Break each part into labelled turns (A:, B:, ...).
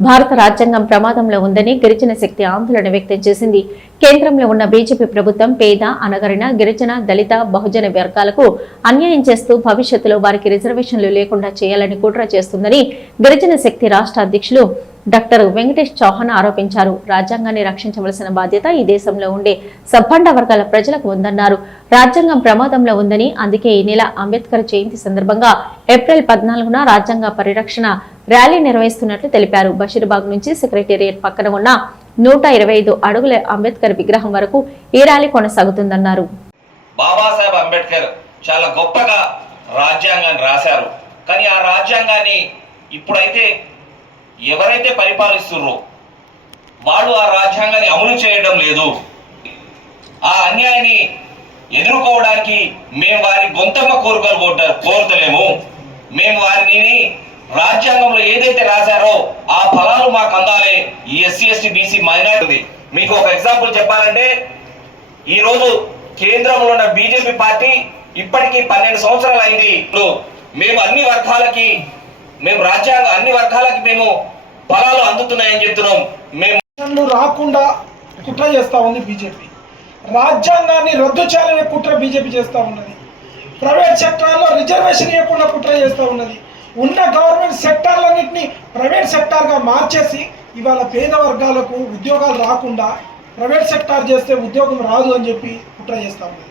A: భారత రాజ్యాంగం ప్రమాదంలో ఉందని గిరిజన శక్తి ఆందోళన వ్యక్తం చేసింది. కేంద్రంలో ఉన్న బీజేపీ ప్రభుత్వం పేద అనగరిన గిరిజన దళిత బహుజన వర్గాలకు అన్యాయం చేస్తూ భవిష్యత్తులో వారికి రిజర్వేషన్లు లేకుండా చేయాలని కుట్ర చేస్తుందని గిరిజన శక్తి రాష్ట్ర అధ్యక్షులు డాక్టర్ వెంకటేష్ చౌహాన్ ఆరోపించారు. రాజ్యాంగాన్ని రక్షించవలసిన బాధ్యత ఈ దేశంలో ఉండే సబ్బండ వర్గాల ప్రజలకు ఉందన్నారు. రాజ్యాంగం ప్రమాదంలో ఉందని అందుకే ఈ నెల అంబేద్కర్ జయంతి సందర్భంగా ఏప్రిల్ పద్నాలుగున రాజ్యాంగ పరిరక్షణ ర్యాలీ నిర్వహిస్తున్నట్లు తెలిపారు. బషీర్బాగ్ నుంచి సెక్రటేరియట్ పక్కన ఉన్న నూట ఇరవై ఐదు అడుగుల అంబేద్కర్ విగ్రహం వరకు ఈ ర్యాలీ కొనసాగుతుందన్నారు.
B: బాబాసాహెబ్ అంబేద్కర్ చాలా గొప్పగా రాజ్యాంగాన్ని రాశారు. కానీ ఆ రాజ్యాంగాన్ని ఇప్పుడైతే ఎవరైతే పరిపాలిస్తుర్రో వాళ్ళు ఆ రాజ్యాంగాన్ని అమలు చేయడం లేదు. ఆ అన్యాయాన్ని ఎదుర్కోవడానికి మేము వారి గొంతమ్మ కోరుకలు కోరుత కోరుతలేము. మేము వారిని రాజ్యాంగంలో ఏదైతే రాశారో ఆ ఫలాలు మాకు అందాలి. ఈ ఎస్సీ ఎస్టీ బీసీ మైనార్టీ. మీకు ఒక ఎగ్జాంపుల్ చెప్పాలంటే ఈరోజు కేంద్రంలో ఉన్న బీజేపీ పార్టీ ఇప్పటికీ పన్నెండు సంవత్సరాలు అయింది. ఇప్పుడు మేము అన్ని వర్గాలకి మేము రాజ్యాంగ అన్ని వర్గాలకి మేము ఫలాలు అందుతున్నాయని చెప్తున్నాం. మేము
C: రాకుండా కుట్ర చేస్తా ఉంది బీజేపీ. రాజ్యాంగాన్ని రద్దు చేయాలనే కుట్ర బీజేపీ చేస్తూ ఉన్నది. ప్రైవేట్ సెక్టార్లో రిజర్వేషన్ ఇవ్వకుండా కుట్ర చేస్తూ ఉన్నది. ఉన్న గవర్నమెంట్ సెక్టార్లన్నింటినీ ప్రైవేట్ సెక్టార్గా మార్చేసి ఇవాళ పేద వర్గాలకు ఉద్యోగాలు రాకుండా ప్రైవేట్ సెక్టార్ చేస్తే ఉద్యోగం రాదు అని చెప్పి కుట్ర చేస్తూ ఉన్నది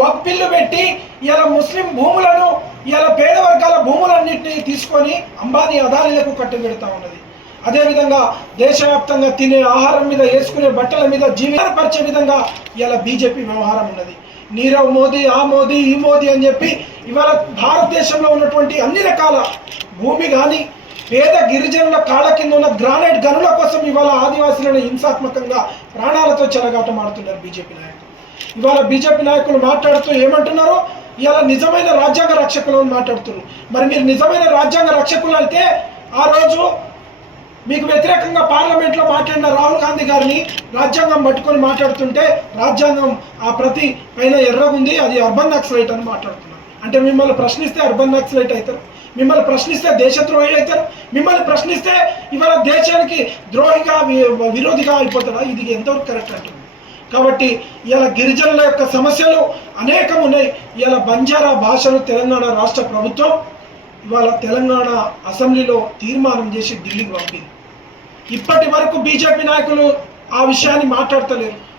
C: వక్ బిల్లు పెట్టి ఇలా ముస్లిం భూములను ఇలా పేద వర్గాల భూములన్నింటినీ తీసుకొని అంబానీ అదానీలకు కట్టుబెడతా ఉన్నది. అదేవిధంగా దేశవ్యాప్తంగా తినే ఆహారం మీద వేసుకునే బట్టల మీద జీవితపరిచే విధంగా ఇలా బీజేపీ వ్యవహారం ఉన్నది. నీరవ్ మోదీ ఆ మోదీ ఈ మోదీ అని చెప్పి ఇవాళ భారతదేశంలో ఉన్నటువంటి అన్ని రకాల భూమి కానీ పేద గిరిజనుల కాళ్ళ కింద ఉన్న గ్రానైట్ గనుల కోసం ఇవాళ ఆదివాసులను హింసాత్మకంగా ప్రాణాలతో చెలగాటమాడుతున్నారు బీజేపీ నాయకులు. ఇవాళ బీజేపీ నాయకులు మాట్లాడుతూ ఏమంటున్నారో ఇవాళ నిజమైన రాజ్యాంగ రక్షకులు అని మాట్లాడుతున్నారు. మరి మీరు నిజమైన రాజ్యాంగ రక్షకులు అయితే ఆ రోజు మీకు వ్యతిరేకంగా పార్లమెంట్లో మాట్లాడిన రాహుల్ గాంధీ గారిని రాజ్యాంగం పట్టుకొని మాట్లాడుతుంటే రాజ్యాంగం ఆ ప్రతి పైన ఎర్రగుంది అది అర్బన్ నక్సలైట్ అని మాట్లాడుతుంది అంటే మిమ్మల్ని ప్రశ్నిస్తే అర్బన్ నక్సలైట్ అవుతారు. మిమ్మల్ని ప్రశ్నిస్తే దేశద్రోహి అవుతారు. మిమ్మల్ని ప్రశ్నిస్తే ఇవాళ దేశానికి ద్రోహిగా వి- విరోధిగా అయిపోతారా? ఇది ఎంతవరకు కరెక్ట్ అంటుంది కాబట్టి ఇలా గిరిజనుల యొక్క సమస్యలు అనేకం ఉన్నాయి. ఇలా బంజారా భాషను తెలంగాణ రాష్ట్ర ప్రభుత్వం ఇవాళ తెలంగాణ అసెంబ్లీలో తీర్మానం చేసి ఢిల్లీకి పంపింది. ఇప్పటి వరకు బీజేపీ నాయకులు ఆ విషయాన్ని మాట్లాడతలేరు.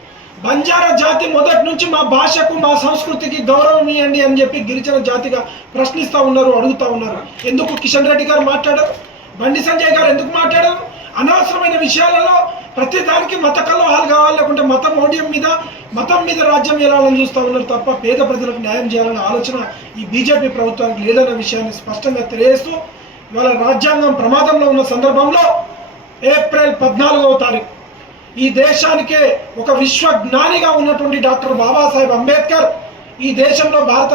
C: బంజారా జాతి మొదటి నుంచి మా భాషకు మా సంస్కృతికి గౌరవం ఇవ్వండి అని చెప్పి గిరిజన జాతిగా ప్రశ్నిస్తూ ఉన్నారు అడుగుతా ఉన్నారు. ఎందుకు కిషన్ రెడ్డి గారు మాట్లాడారు? బండి సంజయ్ గారు ఎందుకు మాట్లాడారు? అనవసరమైన విషయాలలో ప్రతి దానికి మత కలహాలు కావాలి లేకుంటే మత మౌఢ్యం మీద మతం మీద రాజ్యం వెళ్ళాలని చూస్తూ ఉన్నారు తప్ప పేద ప్రజలకు న్యాయం చేయాలనే ఆలోచన ఈ బీజేపీ ప్రభుత్వానికి లేదన్న విషయాన్ని స్పష్టంగా తెలియజేస్తూ ఇవాళ రాజ్యాంగం ప్రమాదంలో ఉన్న సందర్భంలో ఏప్రిల్ పద్నాలుగవ తారీఖు ఈ దేశానికే ఒక విశ్వజ్ఞానిగా ఉన్నటువంటి డాక్టర్ బాబాసాహెబ్ అంబేద్కర్ ఈ దేశంలో భారత